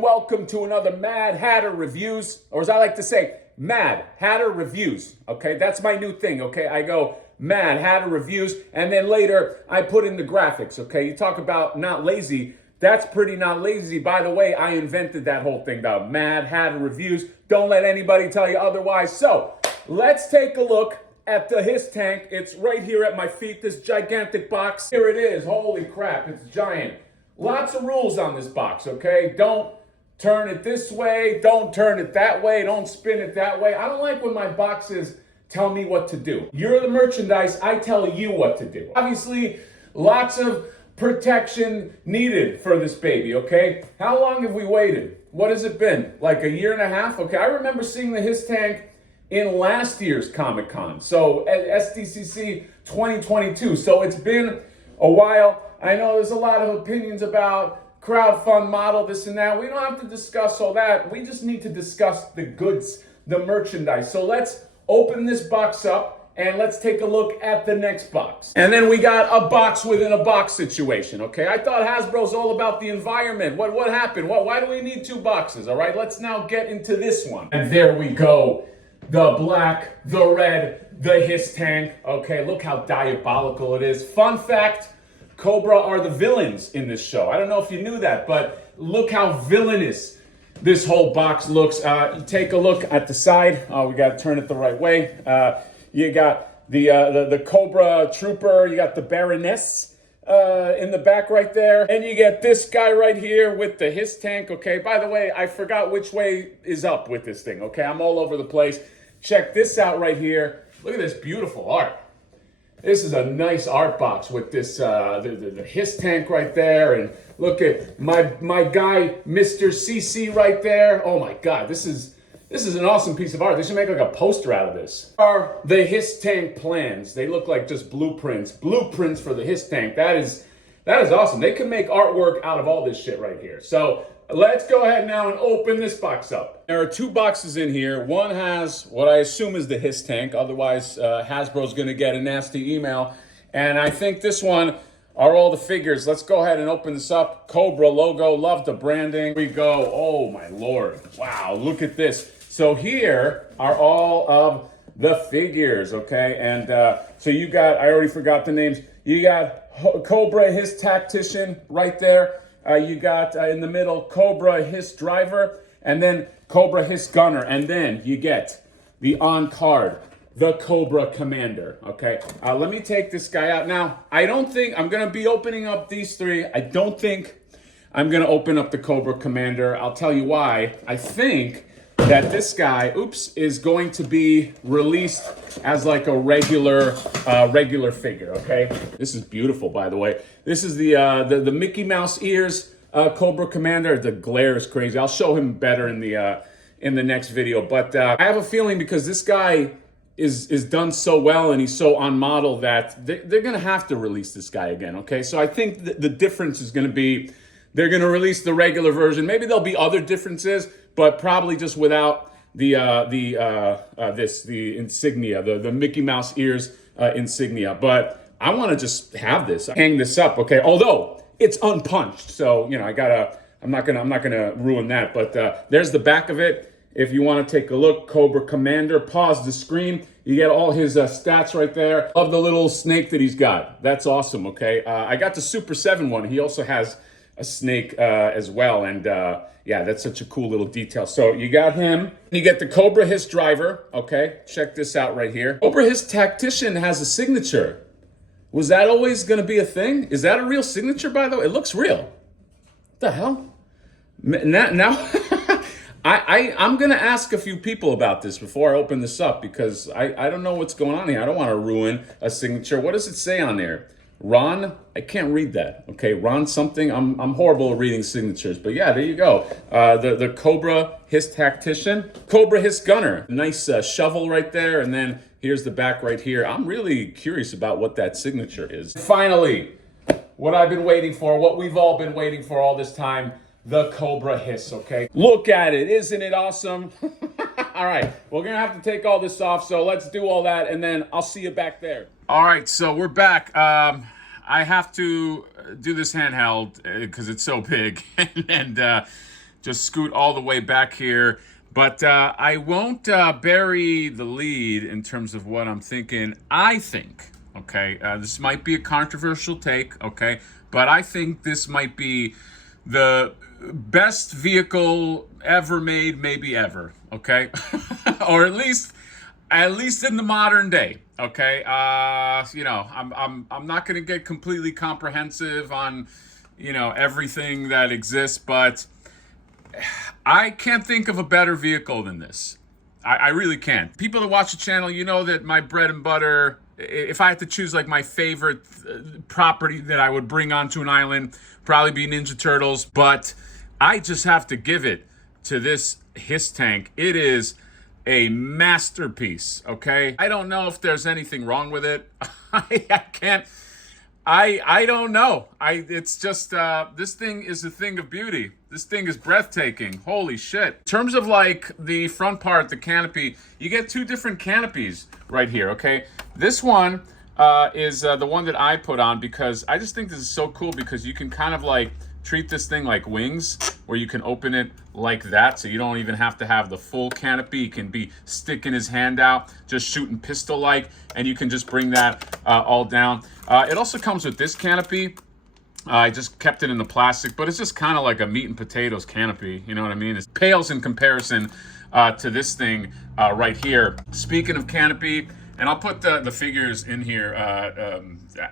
and welcome to another Mad Hatter Reviews, or as I like to say, Mad Hatter Reviews. Okay, that's my new thing. Okay, I go Mad Hatter Reviews, and then later I put in the graphics. Okay, you talk about not lazy. That's pretty not lazy. By the way, I invented that whole thing about Mad Hatter Reviews. Don't let anybody tell you otherwise. So let's take a look at the H.I.S.S tank. It's right here at my feet, this gigantic box. Here it is. Holy crap, it's giant. Lots of rules on this box, okay? Don't turn it this way, don't turn it that way, don't spin it that way. I don't like when my boxes tell me what to do. You're the merchandise, I tell you what to do. Obviously, lots of protection needed for this baby, okay? How long have we waited? What has it been? Like a year and a half? Okay, I remember seeing the H.I.S.S tank in last year's Comic-Con. So at SDCC 2022. So it's been a while. I know there's a lot of opinions about crowdfund model, this and that. We don't have to discuss all that. We just need to discuss the goods, the merchandise. So let's open this box up and let's take a look at the next box. And then we got a box within a box situation, okay? I thought Hasbro's all about the environment. What happened? Why do we need two boxes, all right? Let's now get into this one. And there we go. The black, the red, the H.I.S.S tank. Okay, look how diabolical it is. Fun fact, Cobra are the villains in this show. I don't know if you knew that, but look how villainous this whole box looks. Take a look at the side. Oh, we got to turn it the right way. You got the Cobra Trooper. You got the Baroness in the back right there. And you get this guy right here with the H.I.S.S tank. Okay, by the way, I forgot which way is up with this thing. Okay, I'm all over the place. Check this out right here. Look at this beautiful art. This is a nice art box with this the H.I.S.S tank right there, and look at my guy Mr. CC right there. Oh my God, this is an awesome piece of art. They should make like a poster out of this. Are the H.I.S.S tank plans? They look like just blueprints for the H.I.S.S tank. That is awesome. They can make artwork out of all this shit right here. So let's go ahead now and open this box up. There are two boxes in here. One has what I assume is the H.I.S.S tank. Otherwise, Hasbro's going to get a nasty email. And I think this one are all the figures. Let's go ahead and open this up. Cobra logo. Love the branding. Here we go. Oh, my Lord. Wow, look at this. So here are all of the figures, okay? And so you got, I already forgot the names. You got Cobra H.I.S.S Tactician right there. You got in the middle Cobra H.I.S.S Driver, and then Cobra H.I.S.S Gunner, and then you get the on-card, the Cobra Commander, okay? Let me take this guy out. Now, I don't think I'm going to be opening up these three. I don't think I'm going to open up the Cobra Commander. I'll tell you why. I think that this guy, is going to be released as like a regular figure, okay? This is beautiful, by the way. This is the Mickey Mouse ears Cobra Commander. The glare is crazy. I'll show him better in the next video. But I have a feeling because this guy is done so well and he's so on model that they're going to have to release this guy again, okay? So I think the difference is going to be they're going to release the regular version. Maybe there'll be other differences, but probably just without the insignia, the Mickey Mouse ears insignia. But I want to just have this, hang this up, okay? Although it's unpunched, so you know I'm not gonna ruin that. But there's the back of it. If you want to take a look, Cobra Commander. Pause the screen. You get all his stats right there. Love the little snake that he's got. That's awesome. Okay, I got the Super 7 one. He also has a snake as well, and yeah, that's such a cool little detail. So you got him. You get the Cobra H.I.S.S Driver. Okay, check this out right here. Cobra H.I.S.S Tactician has a signature. Was that always going to be a thing? Is that a real signature, by the way? It looks real. What the hell? Now I'm going to ask a few people about this before I open this up because I don't know what's going on here. I don't want to ruin a signature. What does it say on there? Ron, I can't read that. Okay, Ron something. I'm horrible at reading signatures, but yeah, there you go. The Cobra H.I.S.S Tactician, Cobra H.I.S.S Gunner. Nice shovel right there, and then here's the back right here. I'm really curious about what that signature is. Finally, what I've been waiting for, what we've all been waiting for all this time, the Cobra H.I.S.S, okay? Look at it, isn't it awesome? All right, we're gonna have to take all this off, so let's do all that, and then I'll see you back there. All right, so we're back. I have to do this handheld because it's so big, and just scoot all the way back here. But I won't bury the lead in terms of what I'm thinking. I think, okay, this might be a controversial take, okay, but I think this might be the best vehicle ever made, maybe ever, okay, or at least in the modern day, okay. You know, I'm not going to get completely comprehensive on, you know, everything that exists, but I can't think of a better vehicle than this. I really can't. People that watch the channel, you know that my bread and butter, if I had to choose like my favorite property that I would bring onto an island, probably be Ninja Turtles. But I just have to give it to this H.I.S. tank. It is a masterpiece, okay? I don't know if there's anything wrong with it. I can't. I don't know. It's just this thing is a thing of beauty. This thing is breathtaking. Holy shit. In terms of like the front part, the canopy, you get two different canopies right here, okay? This one is the one that I put on because I just think this is so cool because you can kind of like treat this thing like wings, where you can open it like that, so you don't even have to have the full canopy. You can be sticking his hand out, just shooting pistol-like, and you can just bring that all down. It also comes with this canopy. I just kept it in the plastic, but it's just kind of like a meat and potatoes canopy, you know what I mean? It pales in comparison to this thing right here. Speaking of canopy, and I'll put the figures in here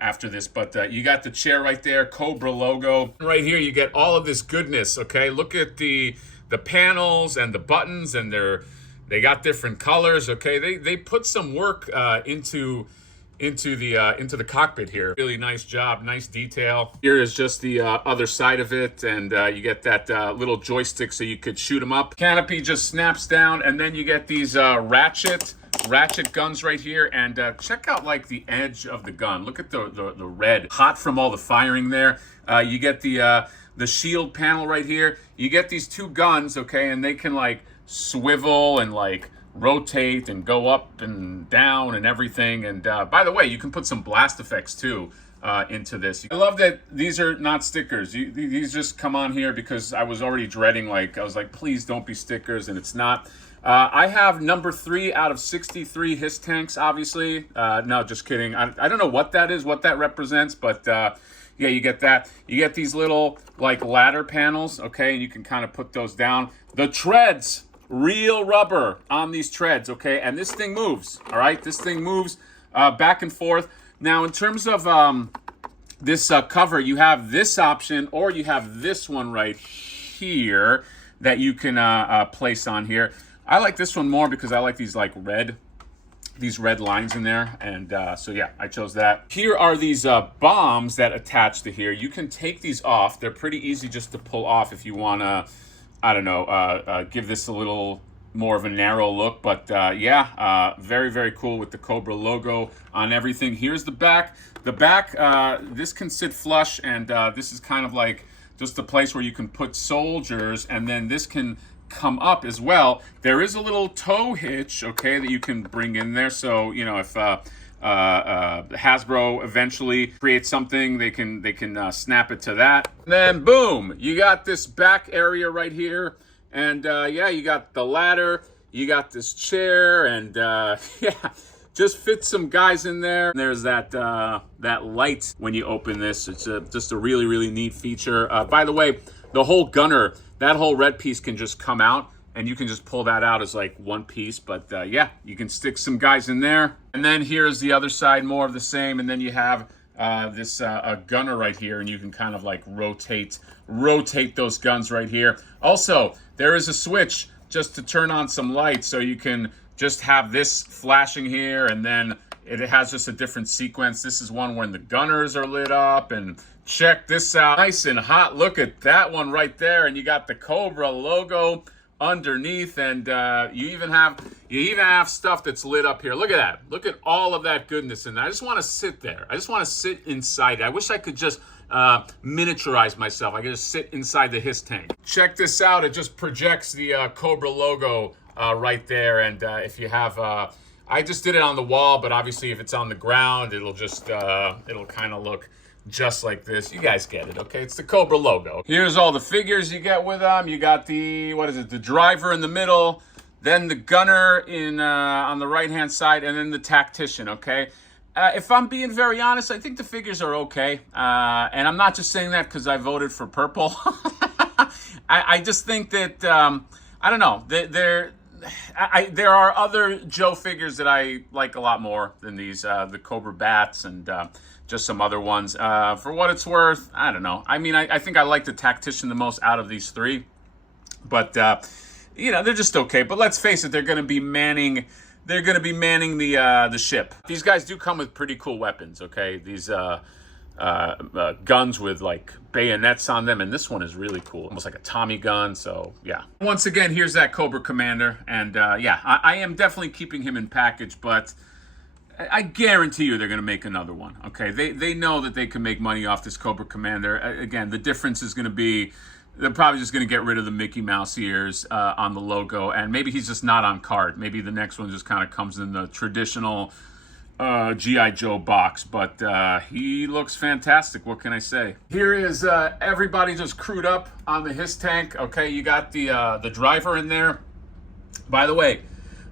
after this, but you got the chair right there, Cobra logo. Right here, you get all of this goodness, okay? Look at the panels and the buttons, and they got different colors, okay? They put some work into the cockpit here. Really nice job, nice detail. Here is just the other side of it, and you get that little joystick so you could shoot them up. Canopy just snaps down, and then you get these ratchet guns right here, and check out like the edge of the gun. Look at the red, hot from all the firing there. You get the shield panel right here. You get these two guns, okay, and they can like swivel and like rotate and go up and down and everything. And by the way, you can put some blast effects too into this. I love that these are not stickers. These just come on here because I was already dreading, like, I was like, please don't be stickers, and it's not. I have number 3 out of 63 H.I.S. tanks, obviously. No, just kidding. I don't know what that is, what that represents, but yeah, you get that. You get these little like ladder panels, okay, and you can kind of put those down. The treads, real rubber on these treads, okay, and this thing moves, all right? This thing moves back and forth. Now, in terms of this cover, you have this option, or you have this one right here that you can place on here. I like this one more because I like these like red lines in there, and so yeah, I chose that. Here are these bombs that attach to here. You can take these off. They're pretty easy just to pull off if you want to, I don't know, give this a little more of a narrow look, but yeah, very, very cool with the Cobra logo on everything. Here's the back. The back, this can sit flush, and this is kind of like just a place where you can put soldiers, and then this can come up as well. There is a little tow hitch, okay, that you can bring in there, so you know, if Hasbro eventually creates something, they can snap it to that. And then boom, you got this back area right here, and yeah, you got the ladder, you got this chair, and yeah, just fit some guys in there. And there's that that light when you open this. It's just a really, really neat feature. By the way, the whole gunner, that whole red piece can just come out, and you can just pull that out as like one piece. But yeah, you can stick some guys in there. And then here's the other side, more of the same. And then you have this gunner right here, and you can kind of like rotate those guns right here. Also, there is a switch just to turn on some lights, so you can just have this flashing here, and then it has just a different sequence. This is one when the gunners are lit up, and check this out, nice and hot. Look at that one right there, and you got the Cobra logo underneath, and you even have stuff that's lit up here. Look at that. Look at all of that goodness, and I just want to sit there. I just want to sit inside. I wish I could just miniaturize myself. I could just sit inside the H.I.S. tank. Check this out. It just projects the Cobra logo right there, and if you have I just did it on the wall, but obviously if it's on the ground, it'll just it'll kind of look just like this. You guys get it, okay? It's the Cobra logo. Here's all the figures you get with them. You got the, what is it, the driver in the middle, then the gunner in on the right-hand side, and then the tactician, okay? If I'm being very honest, I think the figures are okay. And I'm not just saying that because I voted for purple. I just think that, I don't know, there are other Joe figures that I like a lot more than these, the Cobra Bats and just some other ones. For what it's worth, I don't know. I mean, I think I like the Tactician the most out of these three. But, you know, they're just okay. But let's face it, they're going to be manning the ship. These guys do come with pretty cool weapons, okay? These guns with like bayonets on them, and this one is really cool, almost like a Tommy gun. So yeah, once again, here's that Cobra Commander, and yeah, I am definitely keeping him in package, but I guarantee you they're going to make another one. Okay, they know that they can make money off this Cobra Commander. Again, the difference is going to be they're probably just going to get rid of the Mickey Mouse ears on the logo, and maybe he's just not on card. Maybe the next one just kind of comes in the traditional G.I. Joe box, but he looks fantastic. What can I say? Here is everybody just crewed up on the H.I.S. tank. Okay, you got the driver in there. By the way,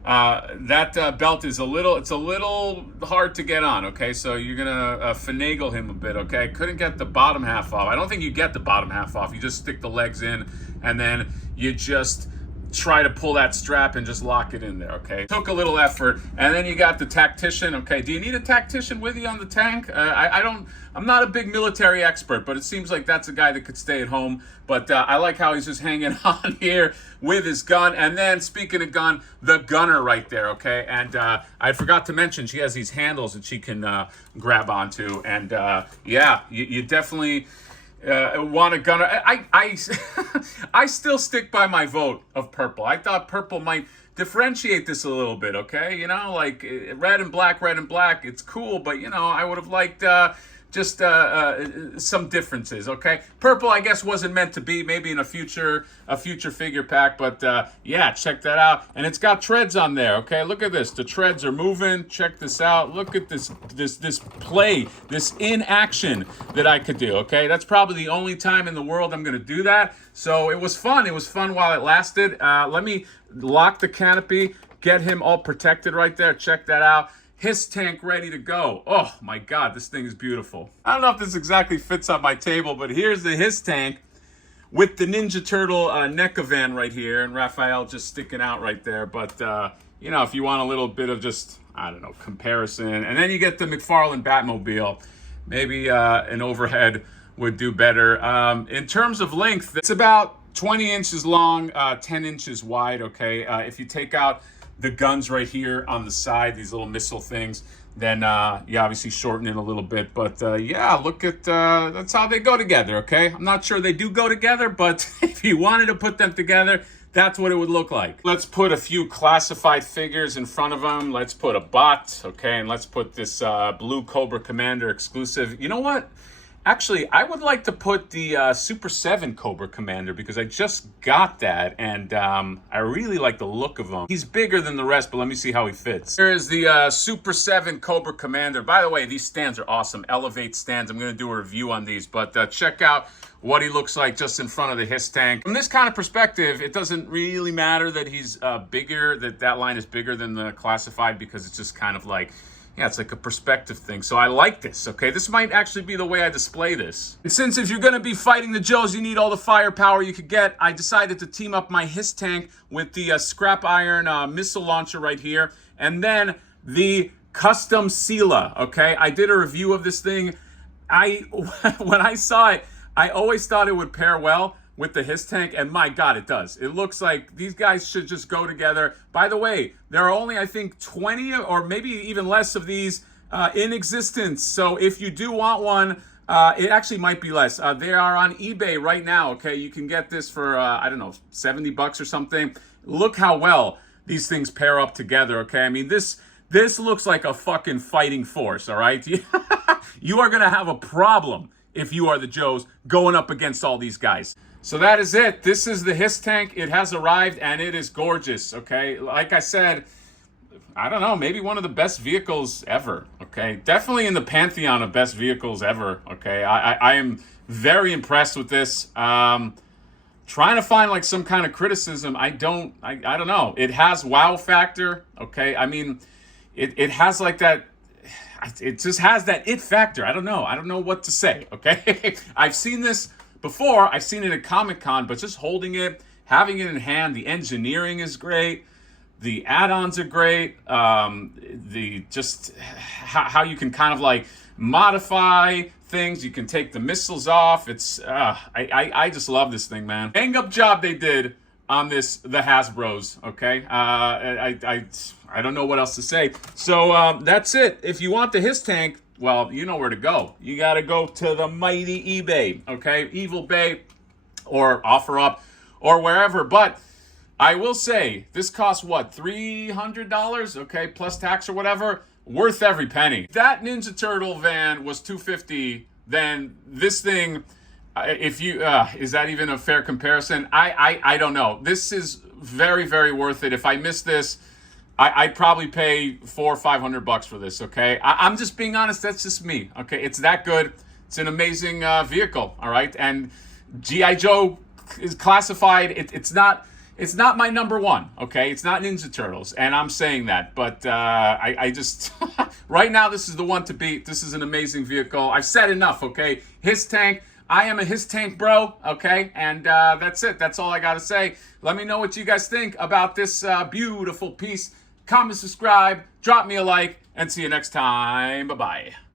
that belt is a little hard to get on. Okay, so you're gonna finagle him a bit. Okay, couldn't get the bottom half off. I don't think you get the bottom half off. You just stick the legs in, and then you just try to pull that strap and just lock it in there, okay? Took a little effort. And then you got the tactician, okay? Do you need a tactician with you on the tank? I'm not a big military expert, but it seems like that's a guy that could stay at home. But I like how he's just hanging on here with his gun. And then, speaking of gun, the gunner right there, okay? And I forgot to mention, she has these handles that she can grab onto. And yeah, you definitely want a gunner. I still stick by my vote of purple. I thought purple might differentiate this a little bit, okay? You know, like red and black, it's cool, but you know, I would have liked just some differences, okay? Purple, I guess, wasn't meant to be. Maybe in a future figure pack, but yeah, check that out. And it's got treads on there, okay? Look at this. The treads are moving. Check this out. Look at this play, this in action that I could do, okay? That's probably the only time in the world I'm going to do that. So it was fun. It was fun while it lasted. Let me lock the canopy, get him all protected right there. Check that out. H.I.S. tank ready to go. Oh my God, this thing is beautiful. I don't know if this exactly fits on my table, but here's the H.I.S. tank with the Ninja Turtle NECA van right here, and Raphael just sticking out right there. But you know, if you want a little bit of just, I don't know, comparison, and then you get the McFarlane Batmobile, maybe an overhead would do better. In terms of length, it's about 20 inches long, 10 inches wide. Okay, if you take out the guns right here on the side, these little missile things, then you obviously shorten it a little bit. But yeah, look at, that's how they go together, okay? I'm not sure they do go together, but if you wanted to put them together, that's what it would look like. Let's put a few classified figures in front of them. Let's put a bot, okay? And let's put this blue Cobra Commander exclusive. You know what? Actually, I would like to put the Super 7 Cobra Commander because I just got that, and I really like the look of him. He's bigger than the rest, but let me see how he fits. Here's the Super 7 Cobra Commander. By the way, these stands are awesome. Elevate stands. I'm going to do a review on these, but check out what he looks like just in front of the H.I.S. tank. From this kind of perspective, it doesn't really matter that he's bigger, that line is bigger than the classified, because it's just kind of like, yeah, it's like a perspective thing. So I like this, okay? This might actually be the way I display this. And since if you're going to be fighting the Joes, you need all the firepower you could get, I decided to team up my H.I.S. tank with the scrap iron missile launcher right here, and then the custom Sela, okay? I did a review of this thing. When I saw it, I always thought it would pair well with the H.I.S. tank, and my God, it does. It looks like these guys should just go together. By the way, there are only, I think, 20 or maybe even less of these in existence. So if you do want one, it actually might be less. They are on eBay right now, okay? You can get this for, I don't know, 70 bucks or something. Look how well these things pair up together, okay? I mean, this looks like a fucking fighting force, all right? You are going to have a problem if you are the Joes going up against all these guys. So that is it. This is the H.I.S. tank. It has arrived, and it is gorgeous, okay? Like I said, I don't know, maybe one of the best vehicles ever, okay? Okay, definitely in the pantheon of best vehicles ever. Okay, I am very impressed with this. Trying to find like some kind of criticism. I don't know. It has wow factor. Okay, I mean, it has like that. It just has that it factor. I don't know. I don't know what to say. Okay, I've seen this before. I've seen it at Comic-Con, but just holding it, having it in hand, the engineering is great. The add-ons are great. The just how you can kind of like modify things. You can take the missiles off. It's I just love this thing, man. Bang up job they did on this, the Hasbros. Okay, I don't know what else to say. So that's it. If you want the H.I.S. tank, well, you know where to go. You got to go to the mighty eBay. Okay, Evil Bay, or OfferUp, or wherever. But I will say, this costs what, $300? Okay, plus tax or whatever. Worth every penny. If that Ninja Turtle van was $250, then this thing, if you is that even a fair comparison? I don't know. This is very, very worth it. If I miss this, I'd probably pay $400 or $500 for this. Okay, I'm just being honest. That's just me. Okay, it's that good. It's an amazing vehicle. All right, and G.I. Joe is classified. It's not my number one, okay? It's not Ninja Turtles, and I'm saying that. But I just, right now, this is the one to beat. This is an amazing vehicle. I've said enough, okay? H.I.S. tank. I am a H.I.S. tank bro, okay? And that's it. That's all I got to say. Let me know what you guys think about this beautiful piece. Comment, subscribe, drop me a like, and see you next time. Bye-bye.